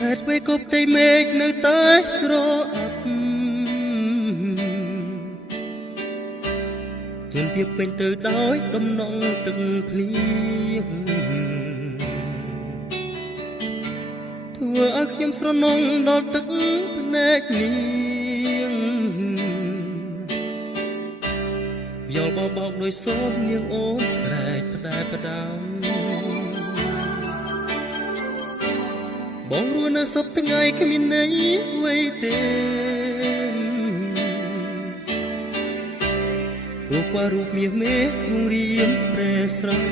ហេតុអ្វីក៏ផ្ទៃមេឃនៅតែស្រអាប់ជន់ពីពេញទៅដោយដំណងទឹកភ្លៀងធ្វើឲ្យខ្ញុំស្រណងដល់ទឹកភ្នែកនាងវាលបបោកដោយសូមនាងអូនស្រែកផ្ដែផ្ដាំបងរស់នៅសពថ្ងៃគ្មានន័យអ្វីទេរូបរូបមាសមេឃទ្រង់រៀមប្រែស្រស់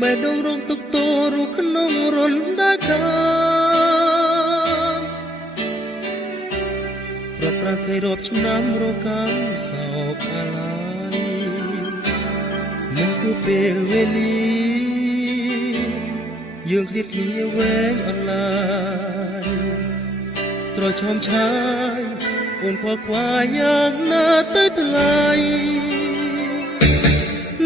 បែដងរងទុកតរស់ក្នុងរន្ធដាកាប្រត់ប្រាស័យរាប់ឆ្នាំរកំសោកអាឡ័យមិនគួរពេលវេលាយើងឃ្លាតគ្នាវែងអន្លាយស្រោចឆោមឆាយអូនខកខ្វាយយ៉ាងណាទៅថ្លៃ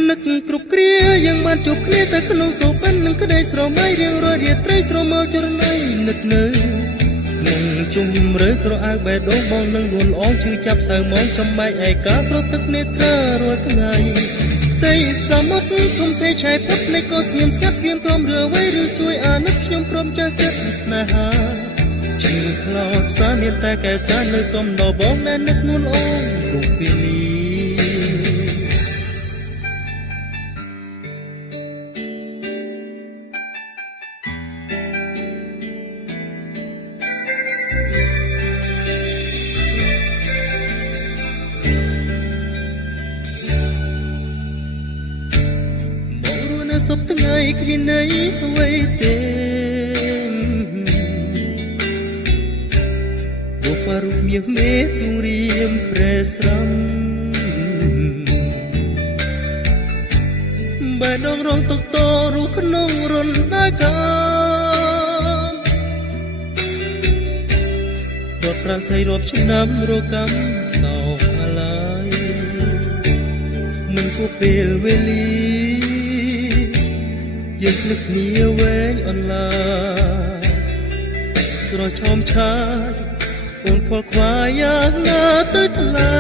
នឹកគ្រប់គ្រាយ៉ាងបានជួបគ្នាតែក្នុងសូហ្វិននឹងក្តីស្រមៃរៀងរាល់រាត្រីស្រមោលចរណៃនឹកនៅនឹងជុំរើក្រអៅបេះដូងបងនឹងលួនអងឈឺចាប់សៅមងចំបែកឯកាស្រត់ទឹកនេត្រារាល់ថ្ងៃតែសមុទ្រធំពេកឆៃផុតនៃក៏ស្ងៀមស្ងាត់ព្រៀមក្រុមរឿវៃឬជួយអាណិតខ្ញុំព្រមចាស់ចិត្តស្នេហាជឿខ្លោចផ្សារមានតែកែស្រានៅកំដបងដែលនឹកនួនអូនរូបពេលនេះសពថ្ងៃគ្មានន័យអ្វីទេរូបរូបមាសមេឃទ្រង់រៀមប្រែស្រំបែដងរងទុកតរស់ក្នុងរន្ធដាការត់ប្រាំស័យរាប់ឆ្នាំរកំសោកអាឡ័យមិនគួរពេលវេលាយើងនឹកគ្នាវែងអន្លាយស្រោចឆោមឆាយអូនខលខ្វាយយ៉ាងណាទៅថ្លៃ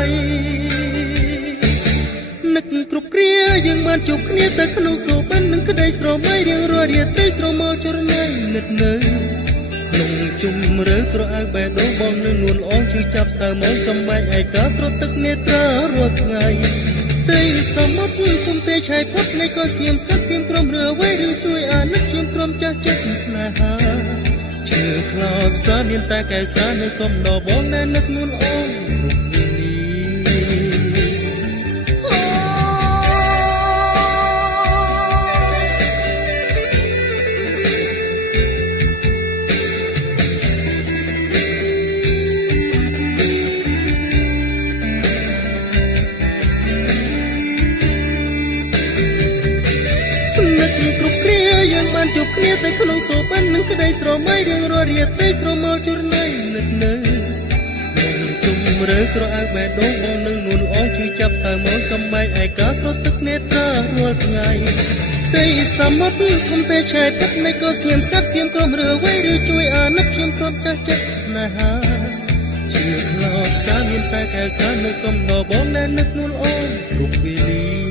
នឹកគ្រប់គ្រាយើងបានជួបគ្នាតែក្នុងសូហ្វិននឹងក្តីស្រមៃរៀងរាល់រាត្រីស្រមោលចរណៃនឹកនៅក្នុងជុំរើក្រអៅបេះដូងបងនឹងនួនអងឈឺចាប់សៅមងចំបែកឯកាស្រត់ទឹកនេត្រារាល់ថ្ងៃតែសមុទ្រធំពេកឆៃផុតនៃក៏ស្ងៀមស្ងាត់ព្រៀមក្រុមរឿវៃឬជួយអាណិតខ្ញុំព្រមចាស់ចិត្តស្នេហាជឿខ្លោចផ្សារមានតែកែស្រានៅកំដបងដែលនឹកនួនអូនរូបពេលនេះគ្រប់គ្រាយើងបានជួបគ្នាតែក្នុងសូហ្វិននឹងក្តីស្រមៃរៀងរាល់រាត្រីស្រមោលចរណៃនឹកនៅនឹងជុំរើក្រអៅបេះដូងបងនឹងនួនអងឈឺចាប់សៅមងចំបែកឯកាស្រត់ទឹកនេត្រារាល់ថ្ងៃតែសមុទ្រធំពេកឆៃផុតនៃក៏ស្ងៀមស្ងាត់ព្រៀមក្រុមរឿវៃឬជួយអាណិតខ្ញុំព្រមចាស់ចិត្តស្នេហាជឿខ្លោចផ្សារមានតែកែស្រានៅកំដបងដែលនឹកនួនអូនរូបពេលនេះ